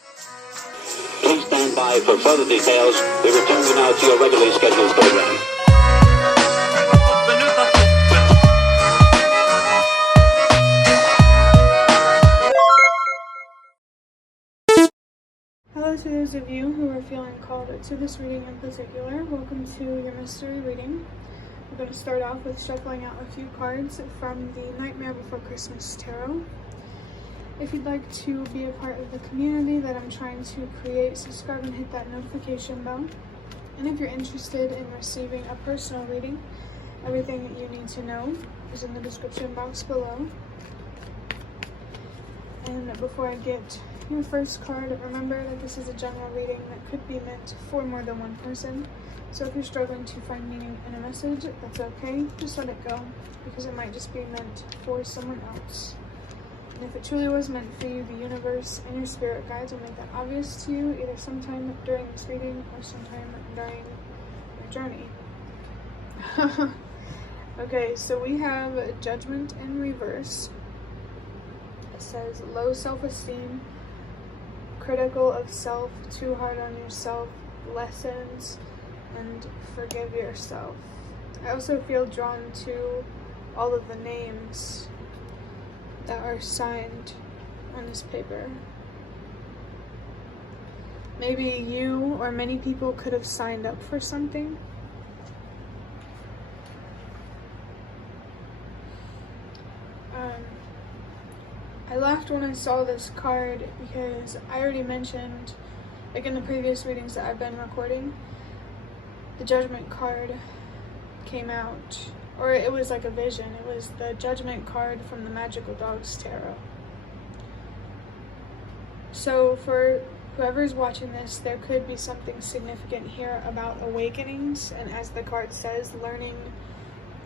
Please stand by for further details. We return you now to your regularly scheduled program. Hello to those of you who are feeling called to this reading in particular. Welcome to your mystery reading. We're going to start off with shuffling out a few cards from the Nightmare Before Christmas Tarot. If you'd like to be a part of the community that I'm trying to create, subscribe and hit that notification bell. And if you're interested in receiving a personal reading, everything that you need to know is in the description box below. And before I get your first card, remember that this is a general reading that could be meant for more than one person. So if you're struggling to find meaning in a message, that's okay. Just let it go, because it might just be meant for someone else. And if it truly was meant for you, the universe and your spirit guides will make that obvious to you, either sometime during this reading or sometime during your journey. Okay, so we have Judgment in reverse. It says low self-esteem, critical of self, too hard on yourself, lessons, and forgive yourself. I also feel drawn to all of the names that are signed on this paper. Maybe you or many people could have signed up for something. I laughed when I saw this card because I already mentioned, like in the previous readings that I've been recording, the Judgment card came out, or it was like a vision. It was the Judgment card from the Magical Dogs Tarot. So for whoever's watching this, there could be something significant here about awakenings, and as the card says, learning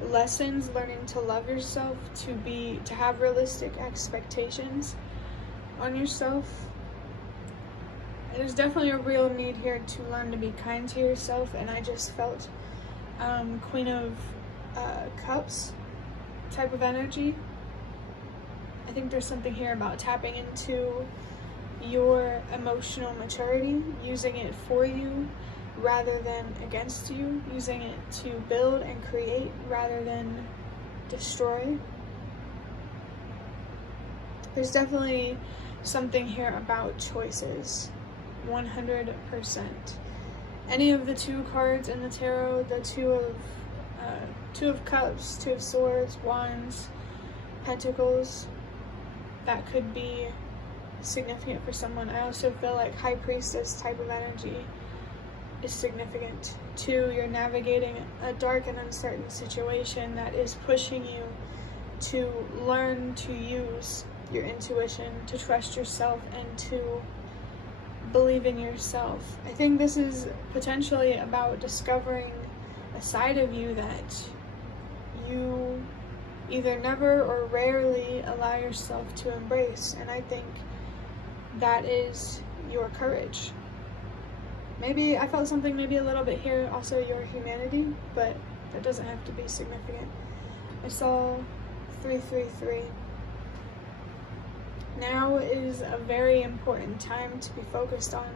lessons, learning to love yourself, to have realistic expectations on yourself. There's definitely a real need here to learn to be kind to yourself, and I just felt Queen of Cups type of energy. I think there's something here about tapping into your emotional maturity, using it for you rather than against you, using it to build and create rather than destroy. There's definitely something here about choices, 100%. Any of the two cards in the tarot, the Two of Cups, Two of Swords, Wands, Pentacles, that could be significant for someone. I also feel like High Priestess type of energy is significant too. You're navigating a dark and uncertain situation that is pushing you to learn to use your intuition, to trust yourself, and to believe in yourself. I think this is potentially about discovering a side of you that you either never or rarely allow yourself to embrace, and I think that is your courage. Maybe I felt something maybe a little bit here, also your humanity, but that doesn't have to be significant. I saw 333. Now is a very important time to be focused on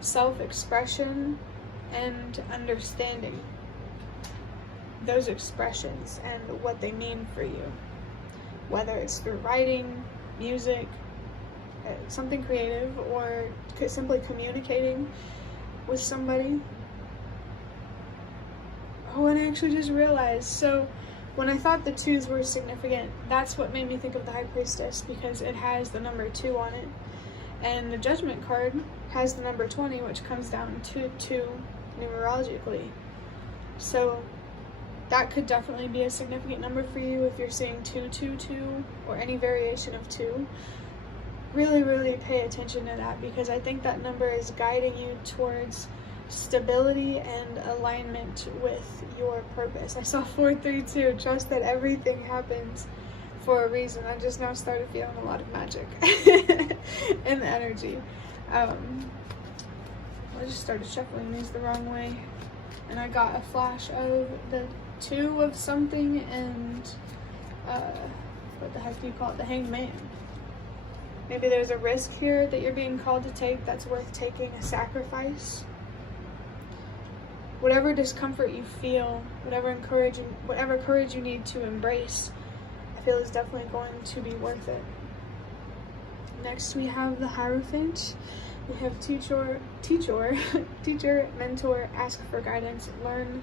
self-expression and understanding those expressions and what they mean for you. Whether it's through writing, music, something creative, or simply communicating with somebody. Oh, and I actually just realized, so when I thought the twos were significant, that's what made me think of the High Priestess, because it has the number 2 on it, and the Judgment card has the number 20, which comes down to 2 numerologically. So that could definitely be a significant number for you if you're seeing 222 or any variation of 2. Really, really pay attention to that, because I think that number is guiding you towards stability and alignment with your purpose. I saw 432, trust that everything happens for a reason. I just now started feeling a lot of magic in the energy. I just started shuffling these the wrong way, and I got a flash of the 2 of something and what the heck do you call it? The Hanged Man. Maybe there's a risk here that you're being called to take that's worth taking, a sacrifice. Whatever discomfort you feel, whatever courage you need to embrace, I feel is definitely going to be worth it. Next we have the Hierophant. We have teacher, mentor, ask for guidance, learn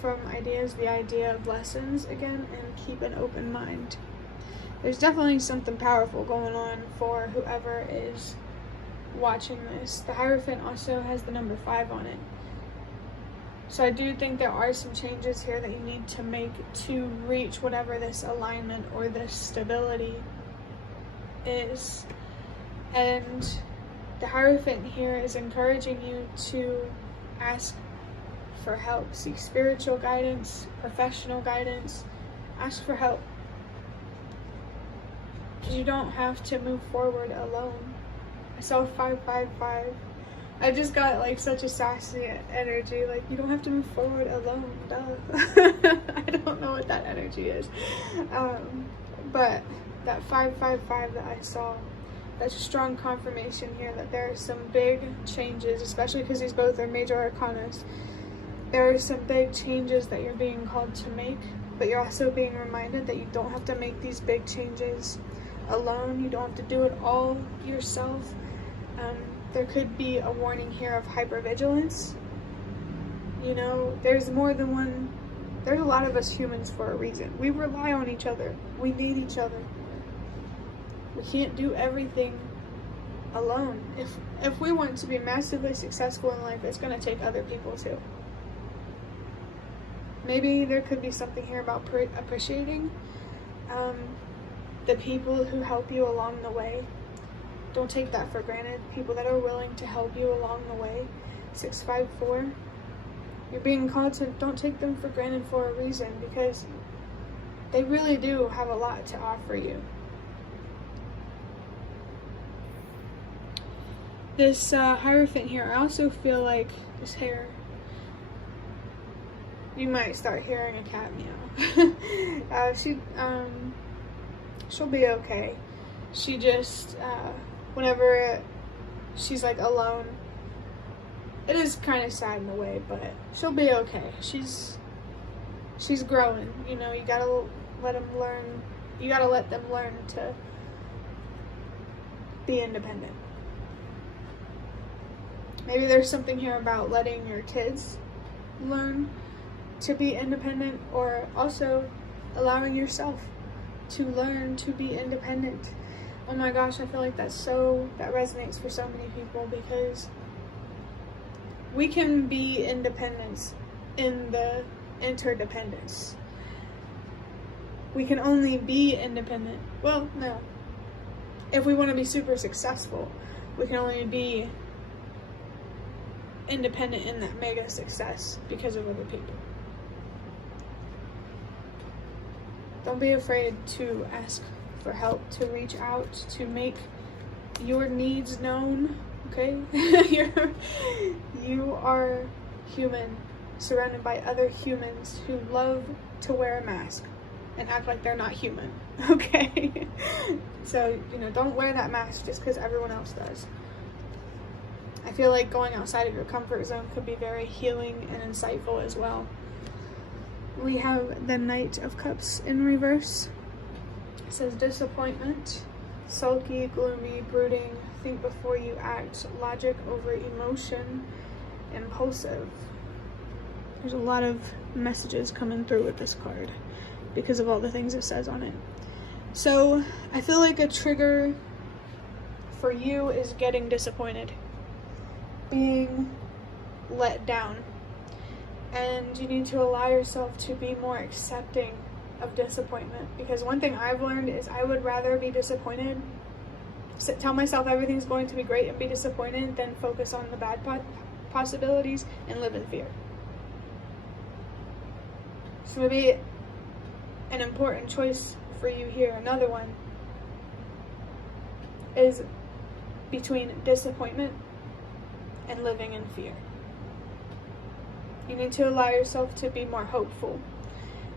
from ideas, the idea of lessons again, and keep an open mind. There's definitely something powerful going on for whoever is watching this. The Hierophant also has the number 5 on it. So I do think there are some changes here that you need to make to reach whatever this alignment or this stability is. And the Hierophant here is encouraging you to ask for help, seek spiritual guidance, professional guidance, ask for help. Because you don't have to move forward alone. I saw 555. I just got like such a sassy energy, like you don't have to move forward alone, duh. I don't know what that energy is. But that 555 that I saw, that's a strong confirmation here that there are some big changes, especially because these both are major arcanas. There are some big changes that you're being called to make, but you're also being reminded that you don't have to make these big changes alone. You don't have to do it all yourself. There could be a warning here of hypervigilance. You know, there's more than one. There's a lot of us humans for a reason. We rely on each other. We need each other. We can't do everything alone. If we want to be massively successful in life, it's going to take other people too. Maybe there could be something here about appreciating the people who help you along the way. Don't take that for granted. People that are willing to help you along the way. 654. You're being called to don't take them for granted for a reason, because they really do have a lot to offer you. This Hierophant here, I also feel like this hair, you might start hearing a cat meow. She'll be okay. She just, whenever she's like alone, it is kind of sad in a way, but she'll be okay. She's growing, you know. You gotta let them learn. You gotta let them learn to be independent. Maybe there's something here about letting your kids learn to be independent, or also allowing yourself to learn to be independent. Oh my gosh, I feel like that resonates for so many people, because we can be independent in the interdependence. We can only be independent. Well, no. If we want to be super successful, we can only be independent in that mega success because of other people. Don't be afraid to ask for help, to reach out, to make your needs known, okay? You are human, surrounded by other humans who love to wear a mask and act like they're not human, okay? So, you know, don't wear that mask just because everyone else does. I feel like going outside of your comfort zone could be very healing and insightful as well. We have the Knight of Cups in reverse. It says disappointment, sulky, gloomy, brooding, think before you act, logic over emotion, impulsive. There's a lot of messages coming through with this card because of all the things it says on it. So I feel like a trigger for you is getting disappointed, being let down. And you need to allow yourself to be more accepting of disappointment. Because one thing I've learned is I would rather be disappointed, tell myself everything's going to be great and be disappointed, than focus on the bad possibilities and live in fear. So maybe an important choice for you here, another one, is between disappointment and living in fear. You need to allow yourself to be more hopeful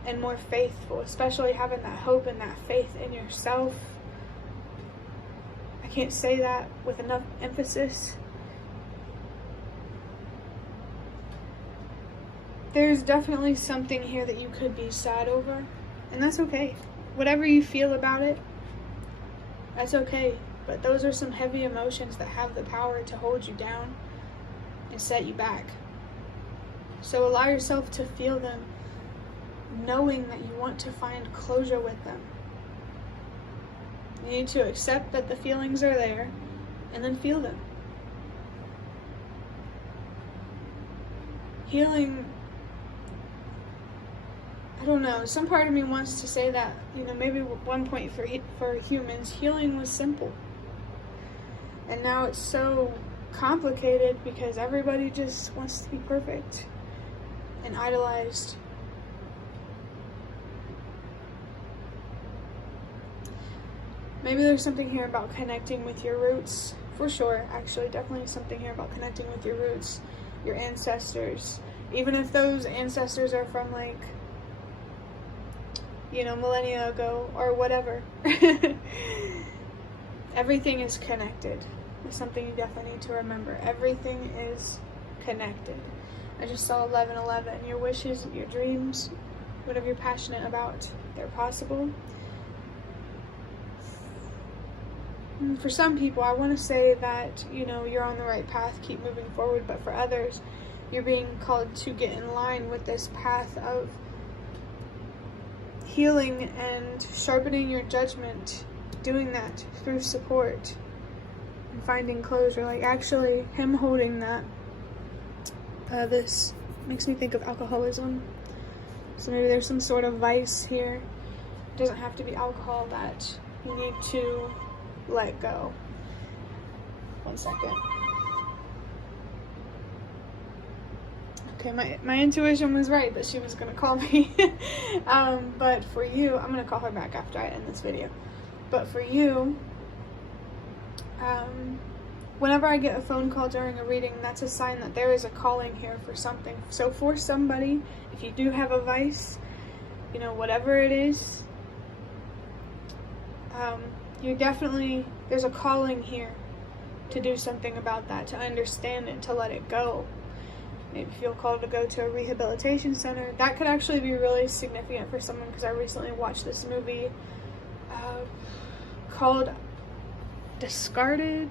and more faithful, especially having that hope and that faith in yourself. can't say that with enough emphasis. There's definitely something here that you could be sad over, and that's okay. Whatever you feel about it, that's okay. But those are some heavy emotions that have the power to hold you down and set you back. So allow yourself to feel them, knowing that you want to find closure with them. You need to accept that the feelings are there, and then feel them. Healing, I don't know, some part of me wants to say that, maybe at one point for humans, healing was simple. And now it's so complicated because everybody just wants to be perfect and idolized. Maybe there's something here about connecting with your roots. For sure, actually, definitely something here about connecting with your roots, your ancestors. Even if those ancestors are from millennia ago or whatever. Everything is connected. It's something you definitely need to remember. Everything is connected. I just saw 1111. Your wishes, your dreams, whatever you're passionate about, they're possible. And for some people, I want to say that, you're on the right path, keep moving forward. But for others, you're being called to get in line with this path of healing and sharpening your judgment, doing that through support and finding closure. Actually, him holding that, this makes me think of alcoholism. So maybe there's some sort of vice here. It doesn't have to be alcohol that you need to let go. 1 second. Okay, my intuition was right that she was going to call me. But for you, I'm going to call her back after I end this video. But for you, whenever I get a phone call during a reading, that's a sign that there is a calling here for something. So for somebody, if you do have a vice, whatever it is, there's a calling here to do something about that, to understand it, to let it go. Maybe feel called to go to a rehabilitation center. That could actually be really significant for someone, because I recently watched this movie called Discarded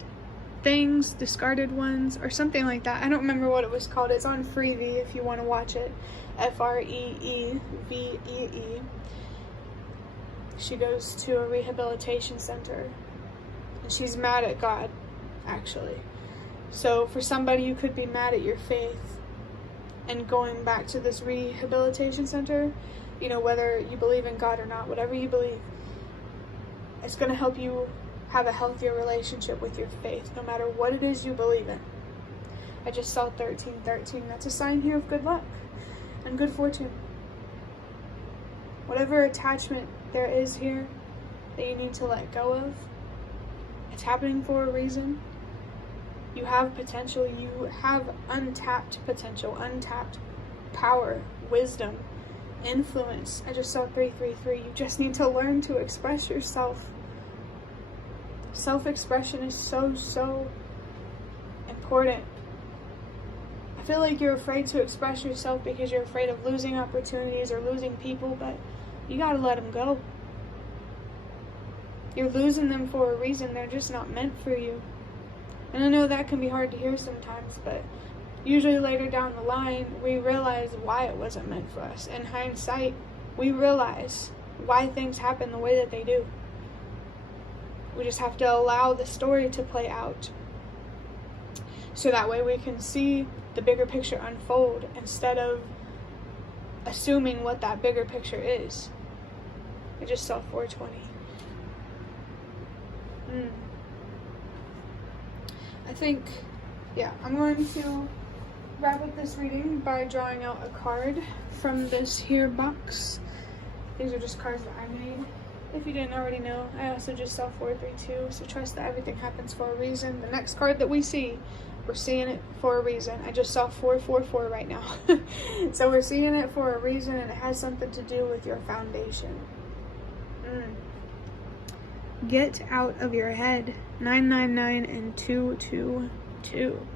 Ones, or something like that. I don't remember what it was called. It's on Freevee if you want to watch it. Freevee. She goes to a rehabilitation center, and she's mad at God, actually. So for somebody, you could be mad at your faith and going back to this rehabilitation center, whether you believe in God or not, whatever you believe, it's going to help you have a healthier relationship with your faith, no matter what it is you believe in. I just saw 1313. That's a sign here of good luck and good fortune. Whatever attachment there is here that you need to let go of, it's happening for a reason. You have potential. You have untapped potential, untapped power, wisdom, influence. I just saw 333. You just need to learn to express yourself. Self-expression is so important. I feel like you're afraid to express yourself because you're afraid of losing opportunities or losing people, but you gotta let them go. You're losing them for a reason. They're just not meant for you. And I know that can be hard to hear sometimes, but usually later down the line, we realize why it wasn't meant for us. In hindsight, we realize why things happen the way that they do. We just have to allow the story to play out, so that way we can see the bigger picture unfold instead of assuming what that bigger picture is. I just saw 420. I think, I'm going to wrap up this reading by drawing out a card from this here box. These are just cards that I made. If you didn't already know, I also just saw 432, so trust that everything happens for a reason. The next card that we see, we're seeing it for a reason. I just saw 444 right now. So we're seeing it for a reason, and it has something to do with your foundation. Get out of your head 999 and 222.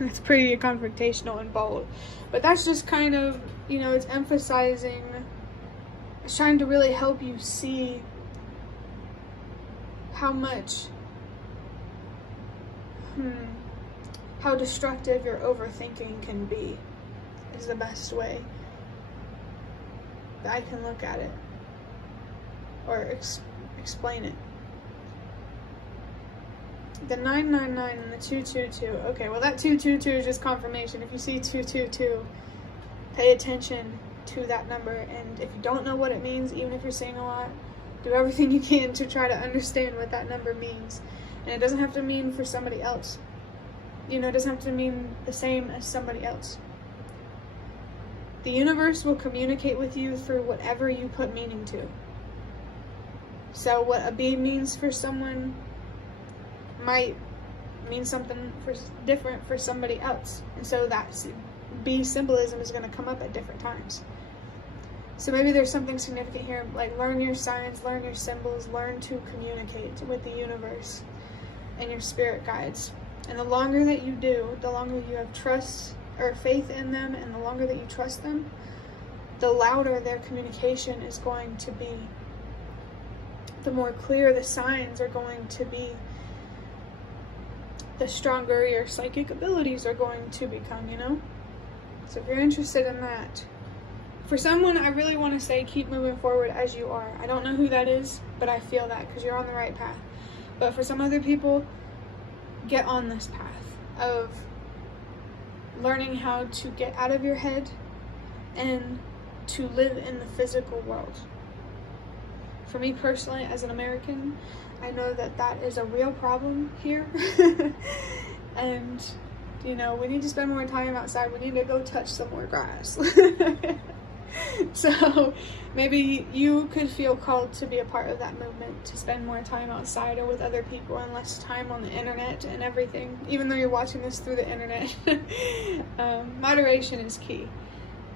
It's pretty confrontational and bold, but that's just kind of, you know, it's emphasizing, it's trying to really help you see how much, how destructive your overthinking can be, is the best way that I can look at it, or explain it. The 999 and the 222. Okay, well that 222 is just confirmation. If you see 222, pay attention to that number, and if you don't know what it means, even if you're saying a lot, do everything you can to try to understand what that number means. And it doesn't have to mean for somebody else. You know, it doesn't have to mean the same as somebody else. The universe will communicate with you through whatever you put meaning to. So what a B means for someone might mean something different for somebody else. And so that B symbolism is going to come up at different times. So maybe there's something significant here, like learn your signs, learn your symbols, learn to communicate with the universe and your spirit guides. And the longer that you do, the longer you have trust or faith in them, and the longer that you trust them, the louder their communication is going to be. The more clear the signs are going to be, the stronger your psychic abilities are going to become, you know? So if you're interested in that, for someone, I really want to say keep moving forward as you are. I don't know who that is, but I feel that because you're on the right path. But for some other people, get on this path of learning how to get out of your head and to live in the physical world. For me personally, as an American, I know that that is a real problem here. And, you know, we need to spend more time outside. We need to go touch some more grass. So maybe you could feel called to be a part of that movement, to spend more time outside or with other people and less time on the internet and everything, even though you're watching this through the internet. Moderation is key.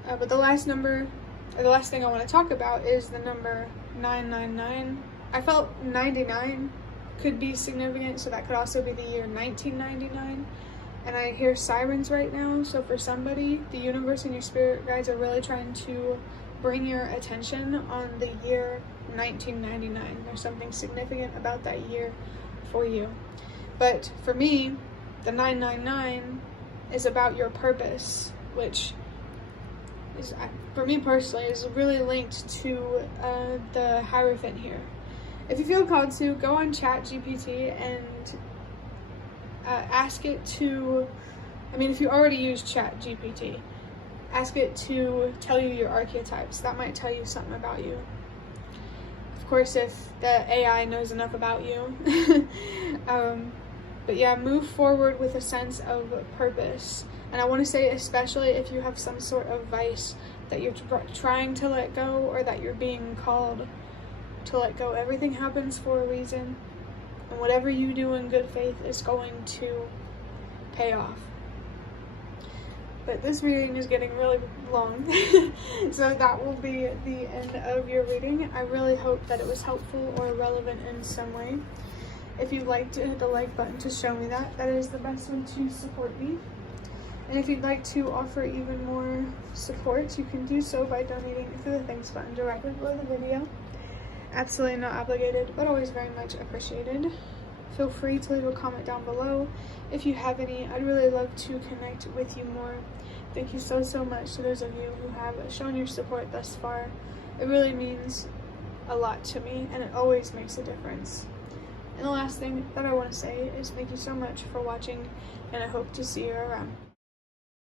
But the last number, or the last thing I want to talk about is the number 999. I felt 99 could be significant, so that could also be the year 1999. And I hear sirens right now, so for somebody, the universe and your spirit guides are really trying to bring your attention on the year 1999. There's something significant about that year for you. But for me, the 999 is about your purpose, which is, for me personally, is really linked to the Hierophant here. If you feel called to, go on ChatGPT and ask it to, if you already use ChatGPT, ask it to tell you your archetypes. That might tell you something about you. Of course, if the AI knows enough about you. But yeah, move forward with a sense of purpose. And I want to say, especially if you have some sort of vice that you're trying to let go, or that you're being called to let go, everything happens for a reason. And whatever you do in good faith is going to pay off. But this reading is getting really long. So that will be the end of your reading. I really hope that it was helpful or relevant in some way. If you'd like to hit the like button to show me that, that is the best way to support me. And if you'd like to offer even more support, you can do so by donating through the thanks button directly below the video. Absolutely not obligated, but always very much appreciated. Feel free to leave a comment down below if you have any. I'd really love to connect with you more. Thank you so much to those of you who have shown your support thus far. It really means a lot to me, and it always makes a difference. And the last thing that I want to say is thank you so much for watching, and I hope to see you around.